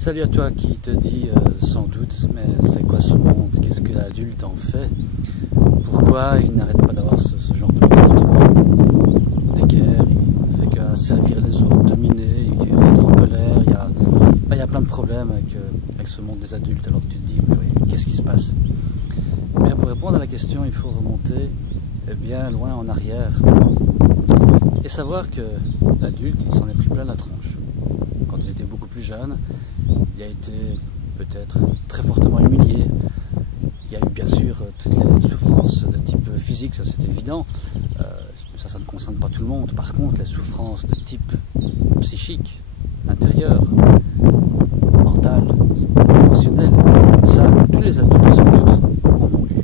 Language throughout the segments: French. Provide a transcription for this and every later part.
Salut à toi qui te dis sans doute, mais c'est quoi ce monde? Qu'est-ce que l'adulte en fait? Pourquoi il n'arrête pas d'avoir ce genre de comportement? Des guerres, il fait qu'à servir les autres, dominer, il rentre en colère, il y a plein de problèmes avec ce monde des adultes, alors que tu te dis, mais oui, qu'est-ce qui se passe? Mais pour répondre à la question, il faut remonter bien loin en arrière et savoir que l'adulte, il s'en est pris plein la tronche. Quand il était beaucoup plus jeune, il a été peut-être très fortement humilié. Il y a eu bien sûr toutes les souffrances de type physique, ça c'est évident. Ça ne concerne pas tout le monde. Par contre, les souffrances de type psychique, intérieur, mental, émotionnel, ça, tous les adultes sans doute en ont eu.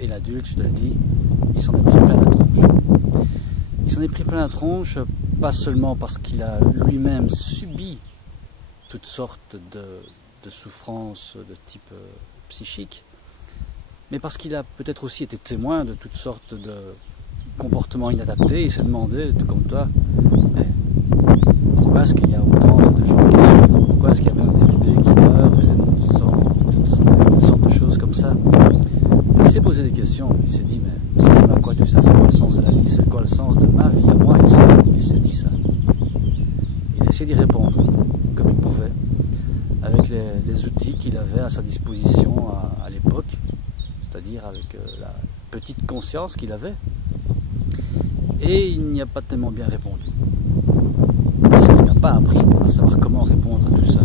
Et l'adulte, je te le dis, il s'en est pris plein la tronche. Il s'en est pris plein la tronche, pas seulement parce qu'il a lui-même subi toutes sortes de souffrances de type psychique, mais parce qu'il a peut-être aussi été témoin de toutes sortes de comportements inadaptés. Il s'est demandé, tout comme toi, mais pourquoi est-ce qu'il y a autant de gens qui souffrent? Pourquoi est-ce qu'il y a même des bébés qui meurent et toutes sortes de choses comme ça? Il s'est posé des questions, il s'est dit, mais ça rime à quoi tout ça? C'est quoi le sens de la vie? C'est quoi le sens de ma vie à moi? Il s'est dit ça. Il a essayé d'y répondre comme il pouvait, avec les outils qu'il avait à sa disposition à l'époque, c'est-à-dire avec la petite conscience qu'il avait. Et il n'y a pas tellement bien répondu, parce qu'il n'a pas appris à savoir comment répondre à tout ça.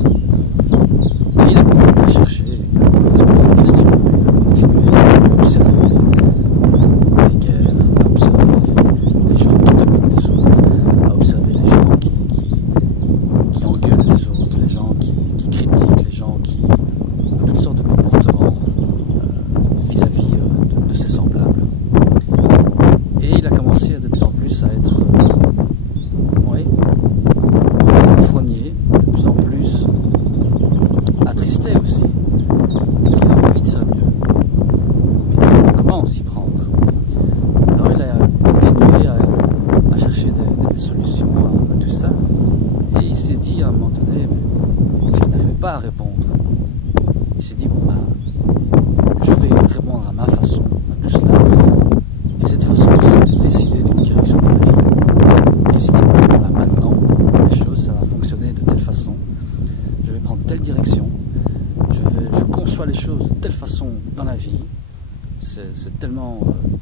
Et il a continué à chercher, il a posé des questions, il a continué à observer les guerres, à observer les gens qui dominent les autres, à observer les gens qui engueulent les autres, les gens qui critiquent, les gens qui ont toutes sortes de comportements vis-à-vis de ses semblables. Et il a commencé de plus en plus à être renfrogné, de plus en plus attristé aussi, parce qu'il a envie de faire mieux, mais il ne sait pas comment s'y prendre. Alors il a continué à chercher des solutions à tout ça, et il s'est dit à un moment donné, mais parce qu'il n'arrivait pas à répondre, il s'est dit, bon bah, je vais répondre à ma façon à tout cela, et cette façon c'est de décider d'une direction de la vie. Et il s'est dit, bon voilà, maintenant, les choses, ça va fonctionner de telle façon, je vais prendre telle direction, je conçois les choses de telle façon dans la vie. C'est tellement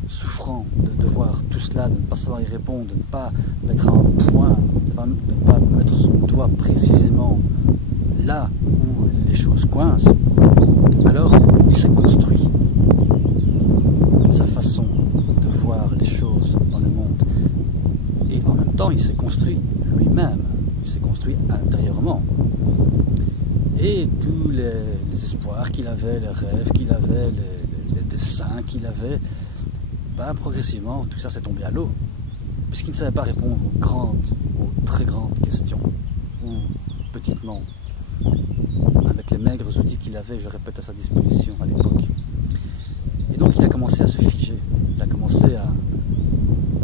souffrant de voir tout cela, de ne pas savoir y répondre, de ne pas mettre un point, de ne pas mettre son doigt précisément là où les choses coincent. Alors il s'est construit sa façon de voir les choses dans le monde. Et en même temps, il s'est construit lui-même, il s'est construit intérieurement. Et tous les espoirs qu'il avait, les rêves qu'il avait, les dessins qu'il avait, ben, progressivement, tout ça s'est tombé à l'eau, puisqu'il ne savait pas répondre aux très grandes questions, ou petitement, avec les maigres outils qu'il avait, je répète, à sa disposition à l'époque. Et donc il a commencé à se figer, il a commencé à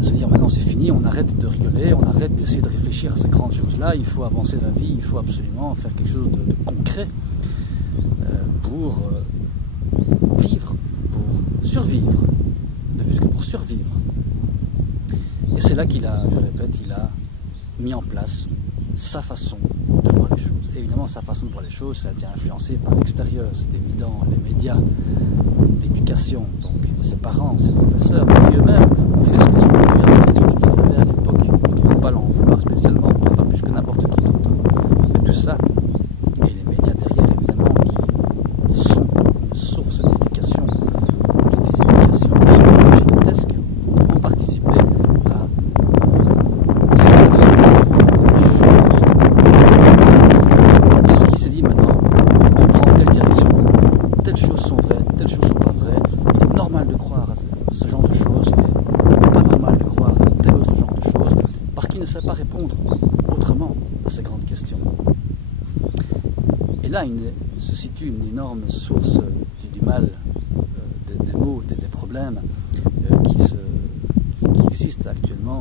se dire, maintenant c'est fini, on arrête de rigoler, on arrête d'essayer de réfléchir à ces grandes choses-là, il faut avancer dans la vie, il faut absolument faire quelque chose de concret pour vivre, pour survivre, ne fût-ce que pour survivre. Et c'est là qu'il a, je répète, il a mis en place sa façon de voir les choses. Et évidemment, sa façon de voir les choses, ça a été influencé par l'extérieur, c'est évident, les médias, l'éducation, donc ses parents, ses professeurs, mais qui eux-mêmes ont fait ce qu'ils ont pu avec les outils qu'ils avaient à l'époque. Ils ne vont pas l'en vouloir spécialement, pas plus que n'importe qui d'autre. Mais tout ça, et les médias derrière, évidemment, qui sont une source d'éducation, de déséducation absolument gigantesque, ont participé à cette façon de voir les choses. Et donc il s'est dit, maintenant, on prend telle direction, telles choses sont vraies, telles choses sont pas vraies, il est normal de croire à ce genre de choses, mais pas normal de croire à tel autre genre de choses, parce qu'il ne sait pas répondre autrement à ces grandes questions. Et là, il se situe une énorme source du mal, des maux, des problèmes qui existent actuellement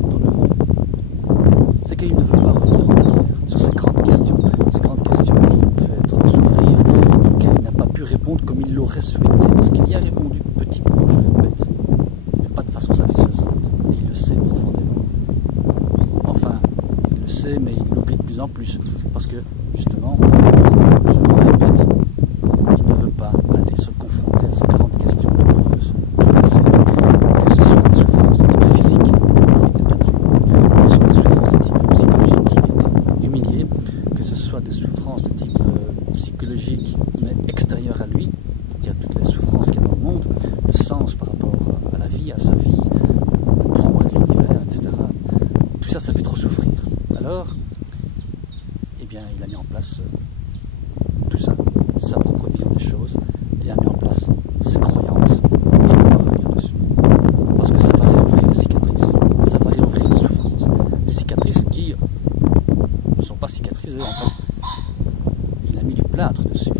dans le monde. C'est qu'il ne veut pas revenir en arrière sur ces grandes questions aurait souhaité, parce qu'il y a répondu petitement, je répète, mais pas de façon satisfaisante, et il le sait profondément. Enfin, il le sait, mais il l'oublie de plus en plus, parce que, justement, je le répète, il ne veut pas aller se confronter à ces grandes questions douloureuses du passé, que ce soit des souffrances de type physique, il était battu, que ce soit des souffrances de type psychologique, il était humilié, que ce soit des souffrances de type psychologique, mais extérieures à lui, c'est-à-dire toutes les souffrances qu'il y a dans le monde, le sens par rapport à la vie, à sa vie, le pourquoi de l'univers, etc. Tout ça, ça fait trop souffrir. Alors, eh bien, il a mis en place tout ça, sa propre vision des choses, il a mis en place ses croyances, et il va revenir dessus. Parce que ça va réouvrir les cicatrices, ça va réouvrir les souffrances, les cicatrices qui ne sont pas cicatrisées en fait. Il a mis du plâtre dessus,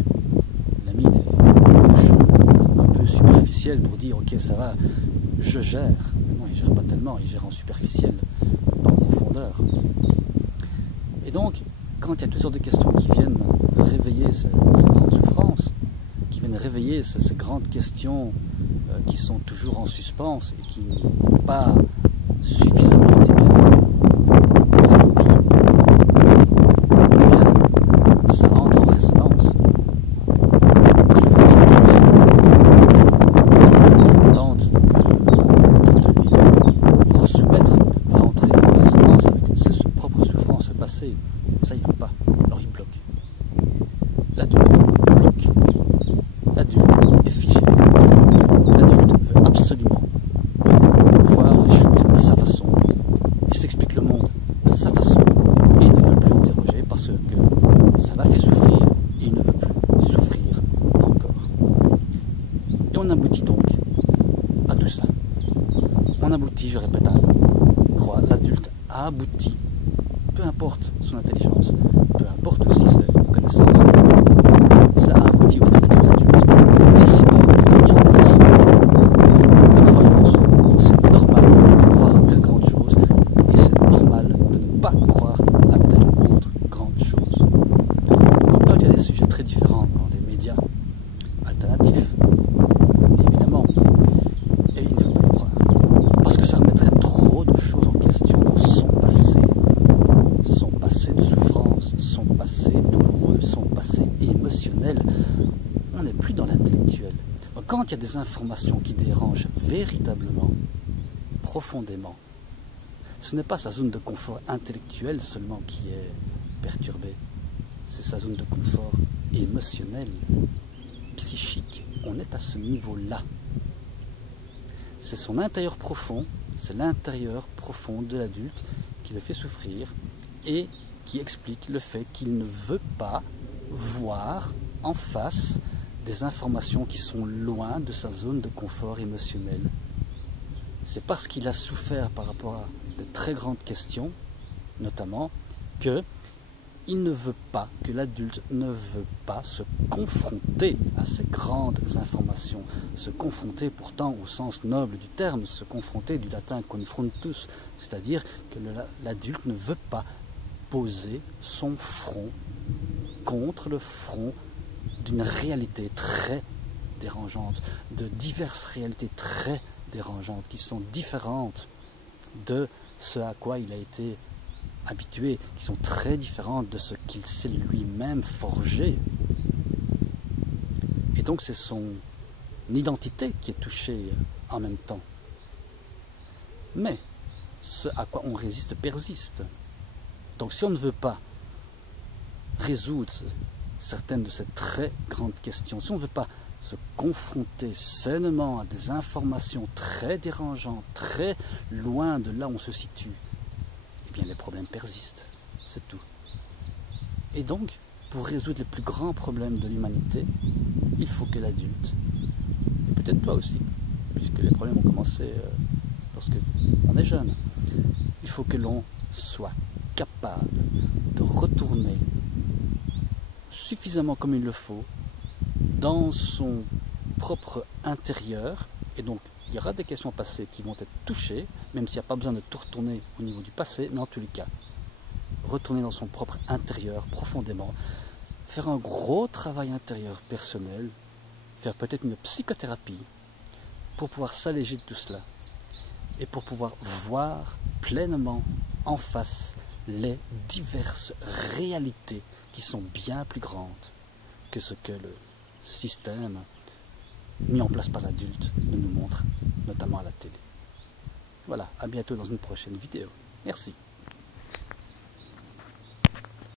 il a mis des couches un peu superficielles pour dire ok ça va, je gère. Mais non, il gère pas tellement, il gère en superficiel, pas en profondeur. Et donc, quand il y a toutes sortes de questions qui viennent réveiller ces grandes souffrances, qui viennent réveiller ces grandes questions qui sont toujours en suspens et qui n'ont pas suffisamment été bien répondues, eh bien, ça entre en résonance. La souffrance actuelle tente de lui resoumettre, va entrer en résonance avec ses propres souffrances passées. Ça, il ne veut pas, alors il bloque. L'adulte bloque. L'adulte est figé. L'adulte veut absolument voir les choses à sa façon. Il s'explique le monde à sa façon et il ne veut plus interroger parce que ça l'a fait souffrir et il ne veut plus souffrir encore. Et on aboutit donc à tout ça. On aboutit, je répète, l'adulte a abouti, peu importe son intelligence, peu importe aussi ses connaissances, cela a abouti au fait que l'adulte a décidé de mettre en place des croyances. C'est normal de croire à telle grande chose et c'est normal de ne pas croire à telle autre grande chose. Donc quand il y a des sujets très différents dans les médias alternatifs, évidemment, et il ne faut pas y croire. Parce que ça remettrait trop de choses en question dans son passé de souffrance, son passé douloureux, son passé émotionnel. On n'est plus dans l'intellectuel. Donc quand il y a des informations qui dérangent véritablement, profondément, ce n'est pas sa zone de confort intellectuel seulement qui est perturbée, c'est sa zone de confort émotionnel, psychique. On est à ce niveau-là. C'est son intérieur profond, c'est l'intérieur profond de l'adulte qui le fait souffrir et qui explique le fait qu'il ne veut pas voir en face des informations qui sont loin de sa zone de confort émotionnel. C'est parce qu'il a souffert par rapport à de très grandes questions, notamment, que il ne veut pas, que l'adulte ne veut pas se confronter à ces grandes informations, se confronter pourtant au sens noble du terme, se confronter du latin confrontus, c'est-à-dire que l'adulte ne veut pas poser son front contre le front d'une réalité très dérangeante, de diverses réalités très dérangeantes qui sont différentes de ce à quoi il a été habitués, qui sont très différentes de ce qu'il s'est lui-même forgé. Et donc c'est son identité qui est touchée en même temps. Mais ce à quoi on résiste persiste. Donc si on ne veut pas résoudre certaines de ces très grandes questions, si on ne veut pas se confronter sainement à des informations très dérangeantes, très loin de là où on se situe, eh bien les problèmes persistent, c'est tout. Et donc, pour résoudre les plus grands problèmes de l'humanité, il faut que l'adulte, et peut-être toi aussi, puisque les problèmes ont commencé lorsque on est jeune, il faut que l'on soit capable de retourner suffisamment comme il le faut dans son propre intérieur, et donc il y aura des questions passées qui vont être touchées, même s'il n'y a pas besoin de tout retourner au niveau du passé, mais en tous les cas, retourner dans son propre intérieur profondément, faire un gros travail intérieur personnel, faire peut-être une psychothérapie pour pouvoir s'alléger de tout cela et pour pouvoir voir pleinement en face les diverses réalités qui sont bien plus grandes que ce que le système mis en place par l'adulte nous montre, notamment à la télé. Voilà, à bientôt dans une prochaine vidéo. Merci.